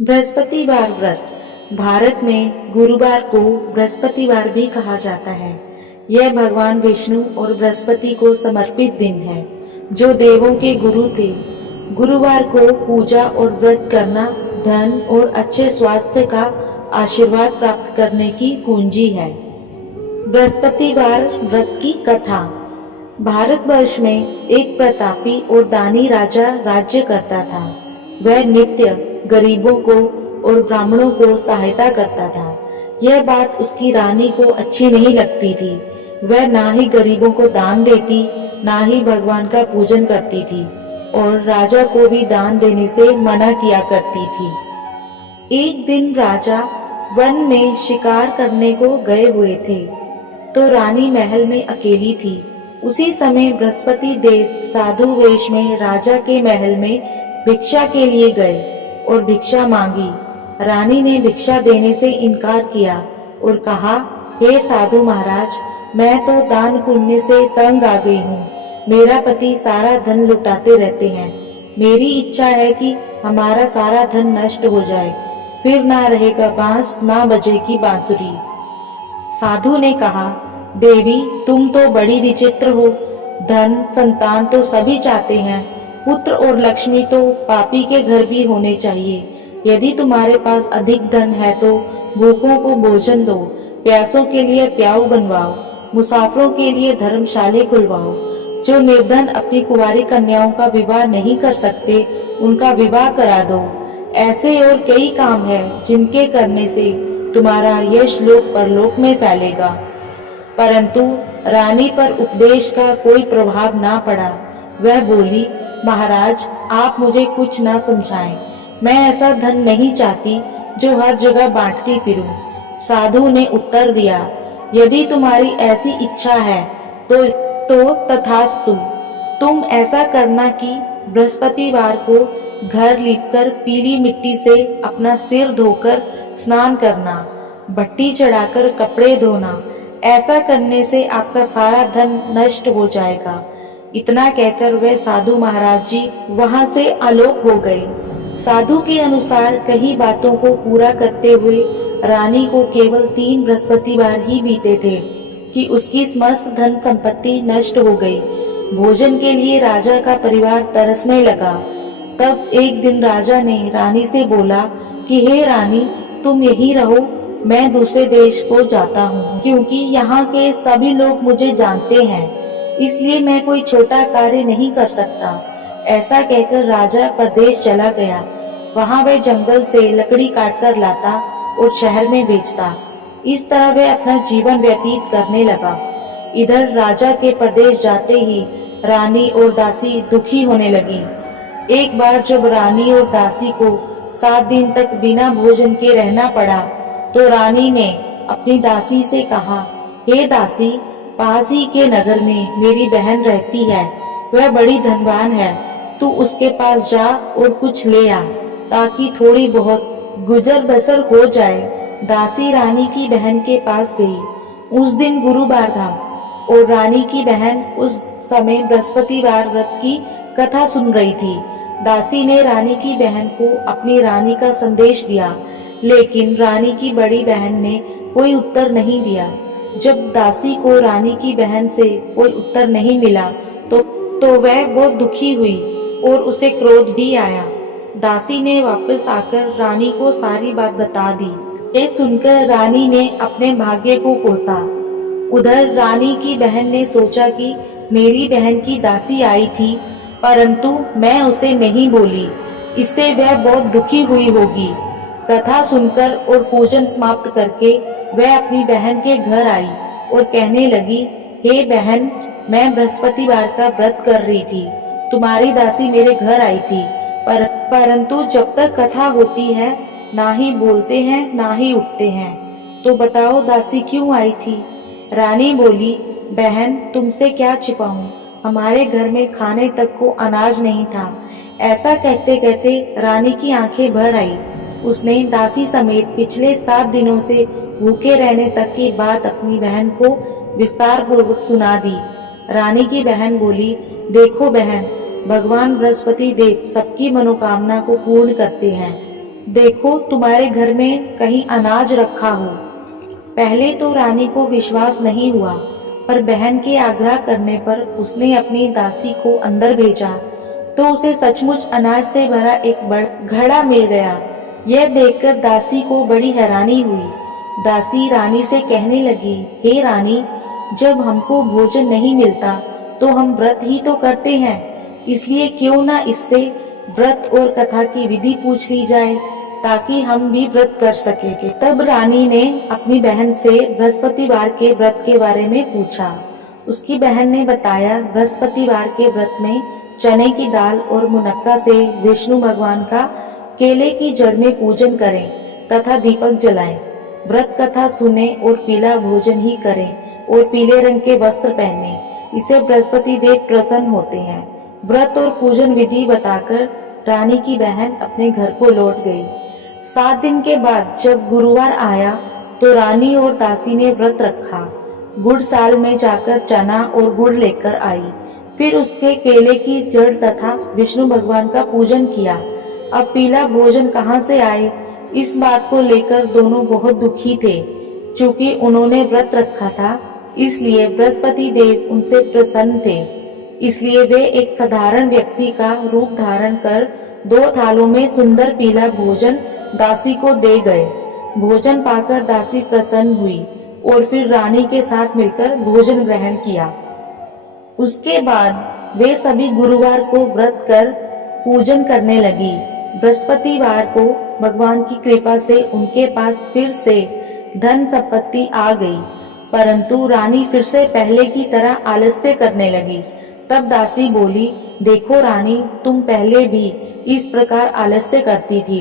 बृहस्पतिवार व्रत भारत में गुरुवार को बृहस्पतिवार भी कहा जाता है। यह भगवान विष्णु और बृहस्पति को समर्पित दिन है, जो देवों के गुरु थे। गुरुवार को पूजा और व्रत करना धन और अच्छे स्वास्थ्य का आशीर्वाद प्राप्त करने की कुंजी है। बृहस्पतिवार व्रत की कथा। भारतवर्ष में एक प्रतापी और दानी राजा राज्य करता था। वह नित्य गरीबों को और ब्राह्मणों को सहायता करता था। यह बात उसकी रानी को अच्छी नहीं लगती थी। वह ना ही गरीबों को दान देती, ना ही भगवान का पूजन करती थी और राजा को भी दान देने से मना किया करती थी। एक दिन राजा वन में शिकार करने को गए हुए थे, तो रानी महल में अकेली थी। उसी समय बृहस्पति देव साधु वेश में राजा के महल में भिक्षा के लिए गए और भिक्षा मांगी। रानी ने भिक्षा देने से इनकार किया और कहा, हे साधु महाराज, मैं तो दान पुण्य से तंग आ गई हूँ। मेरा पति सारा धन लुटाते रहते हैं। मेरी इच्छा है कि हमारा सारा धन नष्ट हो जाए, फिर ना रहेगा बांस, ना बजेगी बांसुरी। साधु ने कहा, देवी, तुम तो बड़ी विचित्र हो। धन संतान तो सभी चाहते हैं, पुत्र और लक्ष्मी तो पापी के घर भी होने चाहिए। यदि तुम्हारे पास अधिक धन है तो भूखों को भोजन दो, प्यासों के लिए प्याऊ बनवाओ, मुसाफिरों के लिए धर्मशाले खुलवाओ। जो निर्धन अपनी कुंवारी कन्याओं का विवाह नहीं कर सकते, उनका विवाह करा दो। ऐसे और कई काम हैं जिनके करने से तुम्हारा यश लोक परलोक में फैलेगा। परंतु रानी पर उपदेश का कोई प्रभाव ना पड़ा। वह बोली, महाराज, आप मुझे कुछ ना समझाएं। मैं ऐसा धन नहीं चाहती जो हर जगह बांटती फिरूं। साधु ने उत्तर दिया, यदि तुम्हारी ऐसी इच्छा है तो तथास्तु। तुम ऐसा करना कि बृहस्पतिवार को घर लीपकर पीली मिट्टी से अपना सिर धोकर स्नान करना, भट्टी चढ़ाकर कपड़े धोना। ऐसा करने से आपका सारा धन नष्ट हो जाएगा। इतना कहकर वे साधु महाराज जी वहां से आलोक हो गए। साधु के अनुसार कई बातों को पूरा करते हुए रानी को केवल 3 बृहस्पतिवार ही बीते थे कि उसकी समस्त धन संपत्ति नष्ट हो गई। भोजन के लिए राजा का परिवार तरसने लगा। तब एक दिन राजा ने रानी से बोला कि हे रानी, तुम यहीं रहो, मैं दूसरे देश को जाता हूँ, क्योंकि यहाँ के सभी लोग मुझे जानते हैं, इसलिए मैं कोई छोटा कार्य नहीं कर सकता। ऐसा कहकर राजा परदेश चला गया। वहाँ वह जंगल से लकड़ी काटकर लाता और शहर में बेचता। इस तरह वह अपना जीवन व्यतीत करने लगा। इधर राजा के परदेश जाते ही रानी और दासी दुखी होने लगी। एक बार जब रानी और दासी को 7 दिन तक बिना भोजन के रहना पड़ा, तो रानी ने अपनी दासी से कहा, हे दासी, पास ही के नगर में मेरी बहन रहती है, वह बड़ी धनवान है। तू उसके पास जा और कुछ ले आ, ताकि थोड़ी बहुत गुजर बसर हो जाए। दासी रानी की बहन के पास गई। उस दिन गुरुवार था और रानी की बहन उस समय बृहस्पतिवार व्रत की कथा सुन रही थी। दासी ने रानी की बहन को अपनी रानी का संदेश दिया, लेकिन रानी की बड़ी बहन ने कोई उत्तर नहीं दिया। जब दासी को रानी की बहन से कोई उत्तर नहीं मिला तो वह बहुत दुखी हुई और उसे क्रोध भी आया। दासी ने वापस आकर रानी को सारी बात बता दी। ये सुनकर रानी ने अपने भाग्य को कोसा। उधर रानी की बहन ने सोचा कि मेरी बहन की दासी आई थी, परंतु मैं उसे नहीं बोली, इससे वह बहुत दुखी हुई होगी। कथा सुनकर और पूजन समाप्त करके वह अपनी बहन के घर आई और कहने लगी, हे बहन, मैं बृहस्पतिवार का व्रत कर रही थी। तुम्हारी दासी मेरे घर आई थी, परंतु जब तक कथा होती है ना ही बोलते हैं ना ही उठते हैं। तो बताओ दासी क्यों आई थी? रानी बोली, बहन, तुमसे क्या छिपाऊं, हमारे घर में खाने तक को अनाज नहीं था। ऐसा कहते कहते रानी की आंखें भर आई। उसने दासी समेत पिछले 7 दिनों से भूखे रहने तक की बात अपनी बहन को विस्तार पूर्वक सुना दी। रानी की बहन बोली, देखो बहन, भगवान बृहस्पति देव सबकी मनोकामना को पूर्ण करते हैं। देखो तुम्हारे घर में कहीं अनाज रखा हो। पहले तो रानी को विश्वास नहीं हुआ, पर बहन के आग्रह करने पर उसने अपनी दासी को अंदर भेजा तो उसे सचमुच अनाज से भरा एक बड़ा घड़ा मिल गया। यह देखकर दासी को बड़ी हैरानी हुई। दासी रानी से कहने लगी, हे रानी, जब हमको भोजन नहीं मिलता तो हम व्रत ही तो करते हैं, इसलिए क्यों ना इससे व्रत और कथा की विधि पूछ ली जाए ताकि हम भी व्रत कर सकें। तब रानी ने अपनी बहन से बृहस्पतिवार के व्रत के बारे में पूछा। उसकी बहन ने बताया, बृहस्पतिवार के व्रत में चने की दाल और मुनक्का से विष्णु भगवान का केले की जड़ में पूजन करें तथा दीपक जलाएं। व्रत कथा सुने और पीला भोजन ही करें और पीले रंग के वस्त्र पहने, इसे बृहस्पति देव प्रसन्न होते हैं। व्रत और पूजन विधि बताकर रानी की बहन अपने घर को लौट गई। 7 दिन के बाद जब गुरुवार आया तो रानी और दासी ने व्रत रखा। गुड़साल में जाकर चना और गुड़ लेकर आई, फिर उसके केले की जड़ तथा विष्णु भगवान का पूजन किया। अब पीला भोजन कहाँ से आए, इस बात को लेकर दोनों बहुत दुखी थे। चूंकि उन्होंने व्रत रखा था, इसलिए बृहस्पति देव उनसे प्रसन्न थे। इसलिए वे एक साधारण व्यक्ति का रूप धारण कर 2 थालों में सुंदर पीला भोजन दासी को दे गए। भोजन पाकर दासी प्रसन्न हुई और फिर रानी के साथ मिलकर भोजन ग्रहण किया। उसके बाद वे सभी गुरुवार को व्रत कर पूजन करने लगी। बृहस्पतिवार को भगवान की कृपा से उनके पास फिर से धन संपत्ति आ गई, परंतु रानी फिर से पहले की तरह आलस्य करने लगी। तब दासी बोली, देखो रानी, तुम पहले भी इस प्रकार आलस्य करती थी।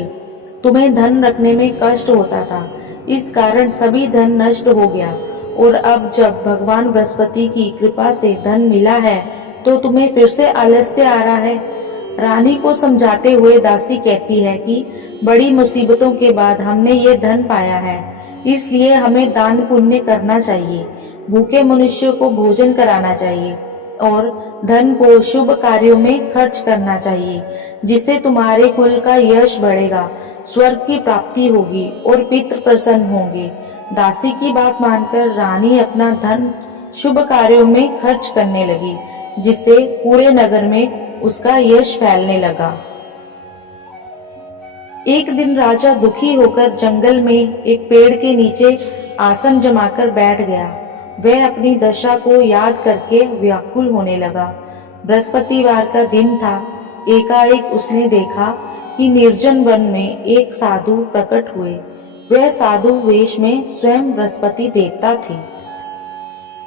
तुम्हें धन रखने में कष्ट होता था, इस कारण सभी धन नष्ट हो गया, और अब जब भगवान बृहस्पति की कृपा से धन मिला है तो तुम्हें फिर से आलस्य आ रहा है। रानी को समझाते हुए दासी कहती है कि बड़ी मुसीबतों के बाद हमने ये धन पाया है, इसलिए हमें दान पुण्य करना चाहिए, भूखे मनुष्यों को भोजन कराना चाहिए और धन को शुभ कार्यों में खर्च करना चाहिए, जिससे तुम्हारे कुल का यश बढ़ेगा, स्वर्ग की प्राप्ति होगी और पितृ प्रसन्न होंगे। दासी की बात मानकर रानी अपना धन शुभ कार्यों में खर्च करने लगी, जिससे पूरे नगर में उसका यश फैलने लगा। एक दिन राजा दुखी होकर जंगल में एक पेड़ के नीचे आसन जमाकर बैठ गया। वह अपनी दशा को याद करके व्याकुल होने लगा। बृहस्पतिवार का दिन था। एकाएक उसने देखा कि निर्जन वन में एक साधु प्रकट हुए। वह साधु वेश में स्वयं बृहस्पति देवता थे।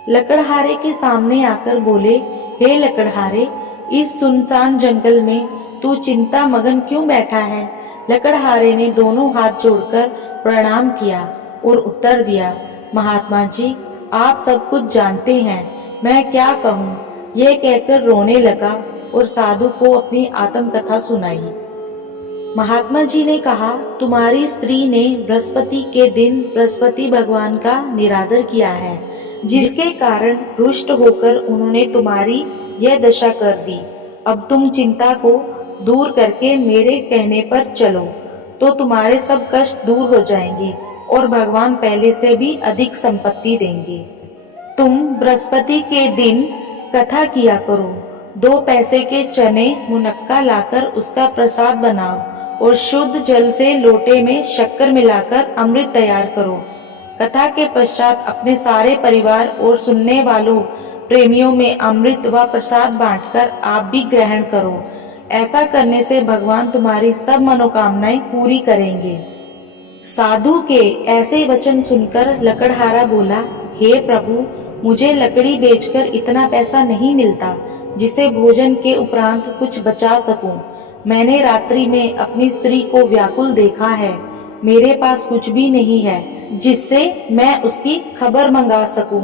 लकड़हारे के सामने आकर बोले, हे लकड़हारे, इस सुनसान जंगल में तू चिंता मगन क्यों बैठा है? लकड़हारे ने दोनों हाथ जोड़कर प्रणाम किया और उत्तर दिया, महात्मा जी, आप सब कुछ जानते हैं, मैं क्या कहूँ। यह कहकर रोने लगा और साधु को अपनी आत्मकथा सुनाई। महात्मा जी ने कहा, तुम्हारी स्त्री ने बृहस्पति के दिन बृहस्पति भगवान का निरादर किया है, जिसके कारण रुष्ट होकर उन्होंने तुम्हारी यह दशा कर दी। अब तुम चिंता को दूर करके मेरे कहने पर चलो तो तुम्हारे सब कष्ट दूर हो जाएंगे और भगवान पहले से भी अधिक संपत्ति देंगे। तुम बृहस्पति के दिन कथा किया करो, 2 पैसे के चने मुनक्का लाकर उसका प्रसाद बनाओ और शुद्ध जल से लोटे में शक्कर मिलाकर अमृत तैयार करो। कथा के पश्चात अपने सारे परिवार और सुनने वालों प्रेमियों में अमृत व प्रसाद बांटकर आप भी ग्रहण करो। ऐसा करने से भगवान तुम्हारी सब मनोकामनाएं पूरी करेंगे। साधु के ऐसे वचन सुनकर लकड़हारा बोला, हे प्रभु, मुझे लकड़ी बेचकर इतना पैसा नहीं मिलता जिसे भोजन के उपरांत कुछ बचा सकूं। मैंने रात्रि में अपनी स्त्री को व्याकुल देखा है। मेरे पास कुछ भी नहीं है जिससे मैं उसकी खबर मंगा सकूं।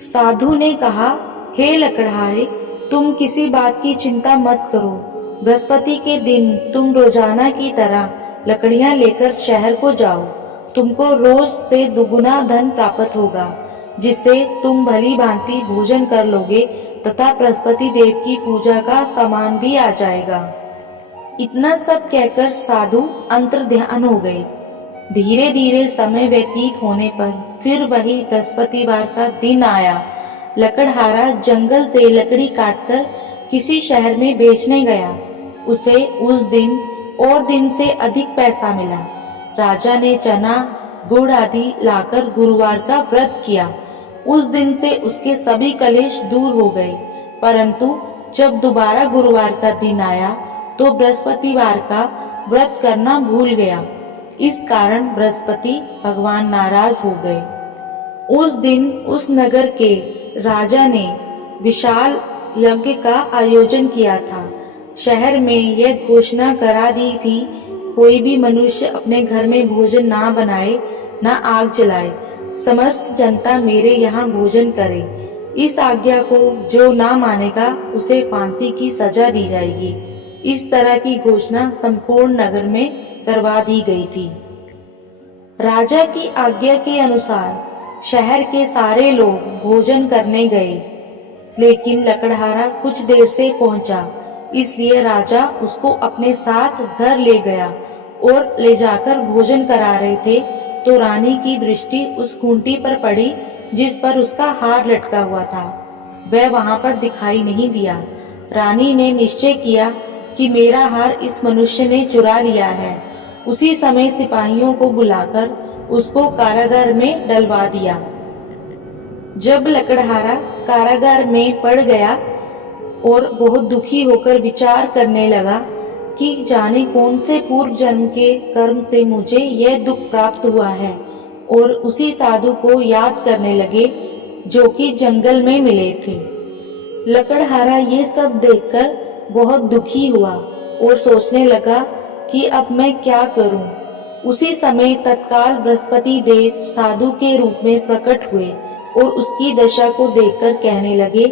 साधु ने कहा, हे लकड़हारे, तुम किसी बात की चिंता मत करो। बृहस्पति के दिन तुम रोजाना की तरह लकड़ियां लेकर शहर को जाओ। तुमको रोज से दुगुना धन प्राप्त होगा, जिससे तुम भली भांति भोजन कर लोगे तथा बृहस्पति देव की पूजा का सामान भी आ जाएगा। इतना सब कहकर साधु अंतर्ध्यान हो गए। धीरे धीरे समय व्यतीत होने पर फिर वही बृहस्पतिवार का दिन आया। लकड़हारा जंगल से लकड़ी काटकर किसी शहर में बेचने गया। उसे उस दिन और दिन से अधिक पैसा मिला। राजा ने चना गुड़ आदि लाकर गुरुवार का व्रत किया। उस दिन से उसके सभी कलेश दूर हो गए। परंतु जब दोबारा गुरुवार का दिन आया तो बृहस्पतिवार का व्रत करना भूल गया। इस कारण बृहस्पति भगवान नाराज हो गए। उस दिन उस नगर के राजा ने विशाल यज्ञ का आयोजन किया था। शहर में यह घोषणा करा दी थी, कोई भी मनुष्य अपने घर में भोजन ना बनाए, ना आग जलाए। समस्त जनता मेरे यहाँ भोजन करे। इस आज्ञा को जो ना मानेगा उसे फांसी की सजा दी जाएगी। इस तरह की घोषणा संपूर्ण नगर में करवा दी गई थी। राजा की आज्ञा के अनुसार शहर के सारे लोग भोजन करने गए, लेकिन लकड़हारा कुछ देर से पहुंचा। इसलिए राजा उसको अपने साथ घर ले गया और ले जाकर भोजन करा रहे थे तो रानी की दृष्टि उस खूंटी पर पड़ी जिस पर उसका हार लटका हुआ था। वह वहां पर दिखाई नहीं दिया। रानी ने निश्चय किया कि मेरा हार इस मनुष्य ने चुरा लिया है। उसी समय सिपाहियों को बुलाकर उसको कारागार में डलवा दिया। जब लकड़हारा कारागार में पड़ गया और बहुत दुखी होकर विचार करने लगा कि जाने कौन से पूर्व जन्म के कर्म से मुझे यह दुख प्राप्त हुआ है, और उसी साधु को याद करने लगे जो कि जंगल में मिले थे। लकड़हारा ये सब देखकर बहुत दुखी हुआ और सोचने लगा कि अब मैं क्या करूं। उसी समय तत्काल बृहस्पति देव साधु के रूप में प्रकट हुए और उसकी दशा को देखकर कहने लगे,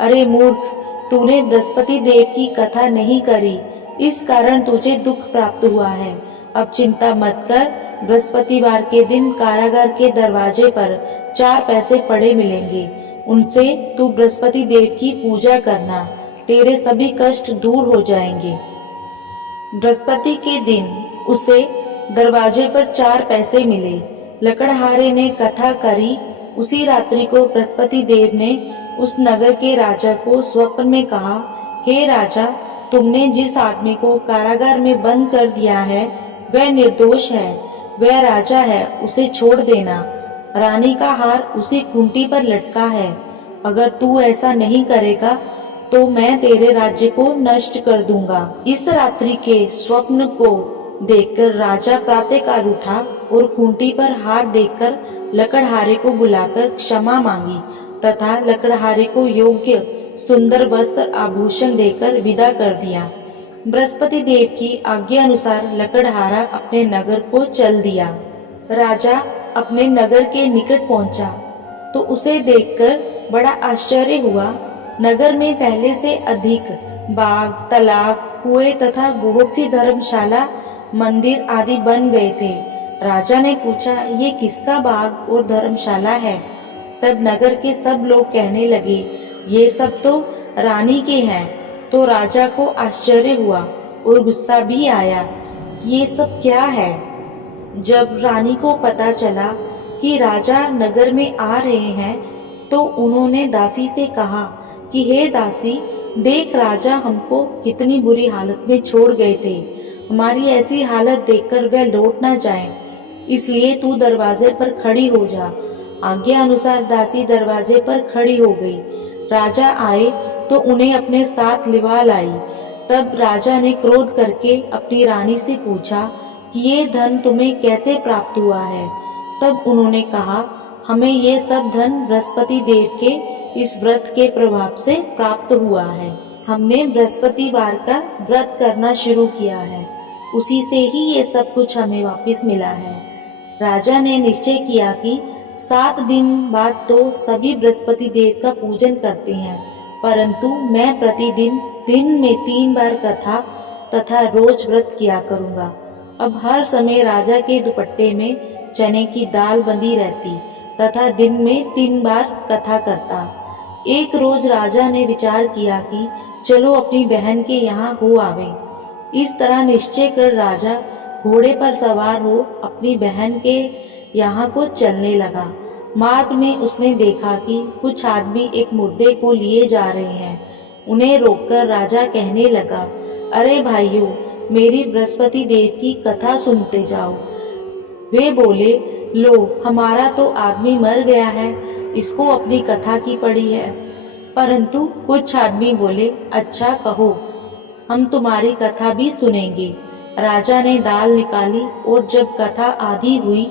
अरे मूर्ख, तूने बृहस्पति देव की कथा नहीं करी, इस कारण तुझे दुख प्राप्त हुआ है। अब चिंता मत कर, बृहस्पतिवार के दिन कारागार के दरवाजे पर 4 पैसे पड़े मिलेंगे। उनसे तू बृहस्पति देव की पूजा करना, तेरे सभी कष्ट दूर हो जाएंगे। बृहस्पति के दिन उसे दरवाजे पर 4 पैसे मिले। लकड़हारे ने कथा करी। उसी रात्रि को बृहस्पति देव ने उस नगर के राजा को स्वप्न में कहा, हे राजा, तुमने जिस आदमी को कारागार में बंद कर दिया है वह निर्दोष है, वह राजा है, उसे छोड़ देना। रानी का हार उसी खूंटी पर लटका है। अगर तू ऐसा नहीं करेगा तो मैं तेरे राज्य को नष्ट कर दूंगा। इस रात्रि के स्वप्न को देखकर राजा प्रातःकाल उठा और खूंटी पर हार देखकर लकड़हारे को बुलाकर क्षमा मांगी तथा लकड़हारे को योग्य सुंदर वस्त्र आभूषण देकर विदा कर दिया। बृहस्पति देव की आज्ञा अनुसार लकड़हारा अपने नगर को चल दिया। राजा अपने नगर के निकट पहुंचा तो उसे देखकर बड़ा आश्चर्य हुआ। नगर में पहले से अधिक बाग, तालाब, कुएं तथा बहुत सी धर्मशाला, मंदिर आदि बन गए थे। राजा ने पूछा, ये किसका बाग और धर्मशाला है? तब नगर के सब लोग कहने लगे, ये सब तो रानी के हैं। तो राजा को आश्चर्य हुआ और गुस्सा भी आया कि ये सब क्या है। जब रानी को पता चला कि राजा नगर में आ रहे हैं तो उन्होंने दासी से कहा कि हे दासी, देख राजा हमको कितनी बुरी हालत में छोड़ गए थे। हमारी ऐसी हालत देखकर वह लौट ना जाए, इसलिए तू दरवाजे पर खड़ी हो जा। आज्ञा अनुसार दासी दरवाजे पर खड़ी हो गई। राजा आए तो उन्हें अपने साथ लिवा लाई। तब राजा ने क्रोध करके अपनी रानी से पूछा कि ये धन तुम्हें कैसे प्राप्त हुआ है? तब उन्होंने कहा, हमें ये सब धन बृहस्पति देव के इस व्रत के प्रभाव से प्राप्त हुआ है। हमने बृहस्पतिवार का व्रत करना शुरू किया है, उसी से ही ये सब कुछ हमें वापस मिला है। राजा ने निश्चय किया कि 7 दिन बाद तो सभी बृहस्पति देव का पूजन करते हैं, परंतु मैं प्रतिदिन दिन में 3 बार कथा तथा रोज व्रत किया करूंगा। अब हर समय राजा के दुपट्टे में चने की दाल बंधी रहती तथा दिन में 3 बार कथा करता। एक रोज राजा ने विचार किया कि चलो अपनी बहन के यहाँ हो आवे। इस तरह निश्चय कर राजा घोड़े पर सवार हो अपनी बहन के यहाँ को चलने लगा। मार्ग में उसने देखा कि कुछ आदमी एक मुर्दे को लिए जा रहे हैं। उन्हें रोककर राजा कहने लगा, अरे भाइयों, मेरी बृहस्पति देव की कथा सुनते जाओ। वे बोले, लो, हमारा तो आदमी मर गया है, इसको अपनी कथा की पड़ी है। परंतु कुछ आदमी बोले, अच्छा कहो, हम तुम्हारी कथा भी सुनेंगे। राजा ने दाल निकाली और जब कथा आधी हुई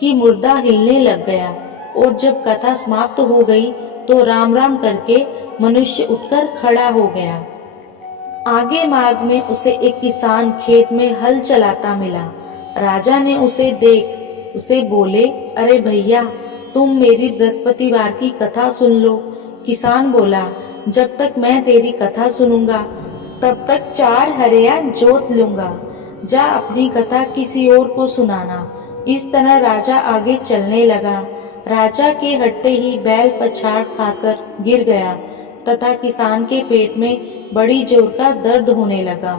कि मुर्दा हिलने लग गया, और जब कथा समाप्त हो गई तो राम राम करके मनुष्य उठकर खड़ा हो गया। आगे मार्ग में उसे एक किसान खेत में हल चलाता मिला। राजा ने उसे देख उसे बोले, अरे भैया, तुम मेरी बृहस्पतिवार की कथा सुन लो। किसान बोला, जब तक मैं तेरी कथा सुनूंगा तब तक 4 हरिया जोत लूंगा। जा अपनी कथा किसी और को सुनाना। इस तरह राजा आगे चलने लगा। राजा के हटते ही बैल पछाड़ खाकर गिर गया तथा किसान के पेट में बड़ी जोर का दर्द होने लगा।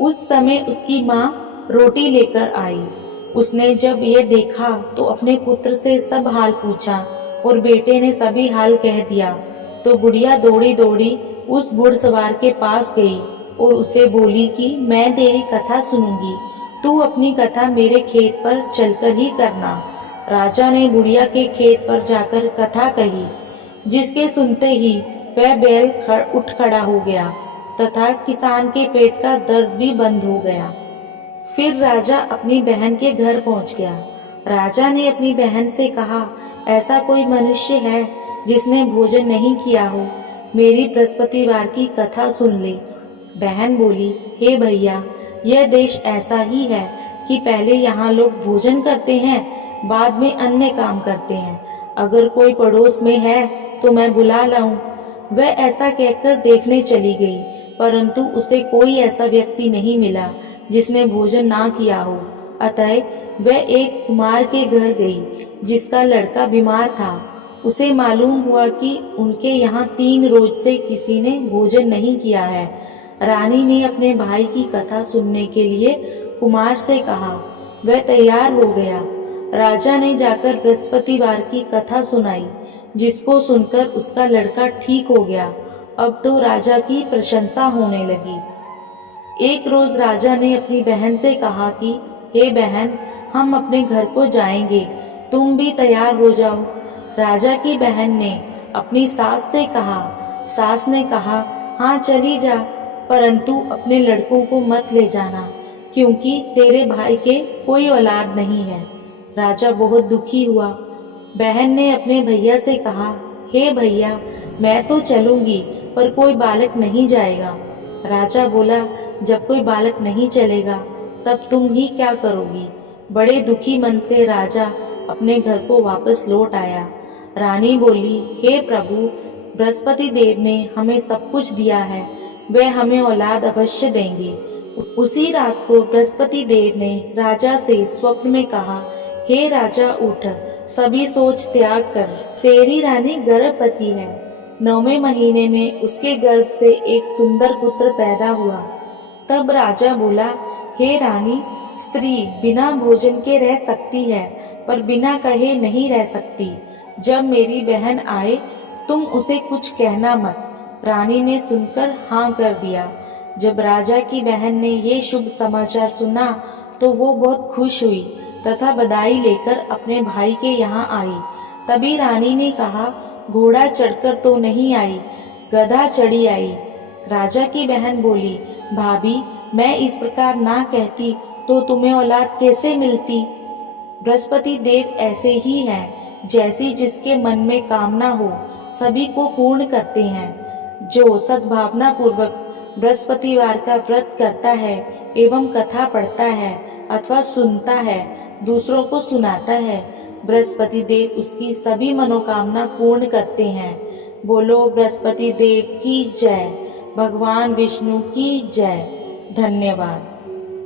उस समय उसकी माँ रोटी लेकर आई। उसने जब ये देखा तो अपने पुत्र से सब हाल पूछा और बेटे ने सभी हाल कह दिया। तो बुढ़िया दौड़ी दौड़ी उस घुड़सवार के पास गई और उसे बोली कि मैं तेरी कथा सुनूंगी, तू अपनी कथा मेरे खेत पर चलकर ही करना। राजा ने बुढ़िया के खेत पर जाकर कथा कही, जिसके सुनते ही वह बैल उठ खड़ा हो गया तथा किसान के पेट का दर्द भी बंद हो गया। फिर राजा अपनी बहन के घर पहुंच गया। राजा ने अपनी बहन से कहा, ऐसा कोई मनुष्य है जिसने भोजन नहीं किया हो, मेरी बृहस्पतिवार की कथा सुन ले। बहन बोली, हे भैया, यह देश ऐसा ही है कि पहले यहाँ लोग भोजन करते हैं, बाद में अन्य काम करते हैं। अगर कोई पड़ोस में है तो मैं बुला लाऊं। वह ऐसा कहकर देखने चली गई, परंतु उसे कोई ऐसा व्यक्ति नहीं मिला जिसने भोजन ना किया हो। अतः वह एक कुमार के घर गई जिसका लड़का बीमार था। उसे मालूम हुआ कि उनके यहाँ 3 रोज से किसी ने भोजन नहीं किया है। रानी ने अपने भाई की कथा सुनने के लिए कुमार से कहा। वह तैयार हो गया। राजा ने जाकर बृहस्पतिवार की कथा सुनाई, जिसको सुनकर उसका लड़का ठीक हो गया। अब तो राजा की प्रशंसा होने लगी। एक रोज राजा ने अपनी बहन से कहा कि हे बहन, हम अपने घर को जाएंगे, तुम भी तैयार हो जाओ। राजा की बहन ने अपनी सास से कहा। सास ने कहा, हाँ चली जा, परंतु अपने लड़कों को मत ले जाना, क्योंकि तेरे भाई के कोई औलाद नहीं है। राजा बहुत दुखी हुआ। बहन ने अपने भैया से कहा, हे भैया, मैं तो चलूंगी, पर कोई बालक नहीं जाएगा। राजा बोला, जब कोई बालक नहीं चलेगा तब तुम ही क्या करोगी। बड़े दुखी मन से राजा अपने घर को वापस लौट आया। रानी बोली, हे प्रभु, बृहस्पति देव ने हमें सब कुछ दिया है, वे हमें औलाद अवश्य देंगे। उसी रात को बृहस्पति देव ने राजा से स्वप्न में कहा, हे राजा, उठ, सभी सोच त्याग कर, तेरी रानी गर्भवती है। 9वें महीने में उसके गर्भ से एक सुंदर पुत्र पैदा हुआ। तब राजा बोला, हे रानी, स्त्री बिना भोजन के रह सकती है, पर बिना कहे नहीं रह सकती। जब मेरी बहन आए तुम उसे कुछ कहना मत। रानी ने सुनकर हाँ कर दिया। जब राजा की बहन ने ये शुभ समाचार सुना तो वो बहुत खुश हुई तथा बधाई लेकर अपने भाई के यहाँ आई। तभी रानी ने कहा, घोड़ा चढ़कर तो नहीं आई, गधा चढ़ी आई। राजा की बहन बोली, भाभी, मैं इस प्रकार ना कहती तो तुम्हें औलाद कैसे मिलती। बृहस्पति देव ऐसे ही हैं, जैसी जिसके मन में कामना हो सभी को पूर्ण करते हैं। जो सद्भावना पूर्वक बृहस्पतिवार का व्रत करता है एवं कथा पढ़ता है अथवा सुनता है, दूसरों को सुनाता है, बृहस्पति देव उसकी सभी मनोकामना पूर्ण करते हैं। बोलो बृहस्पति देव की जय। भगवान विष्णु की जय। धन्यवाद।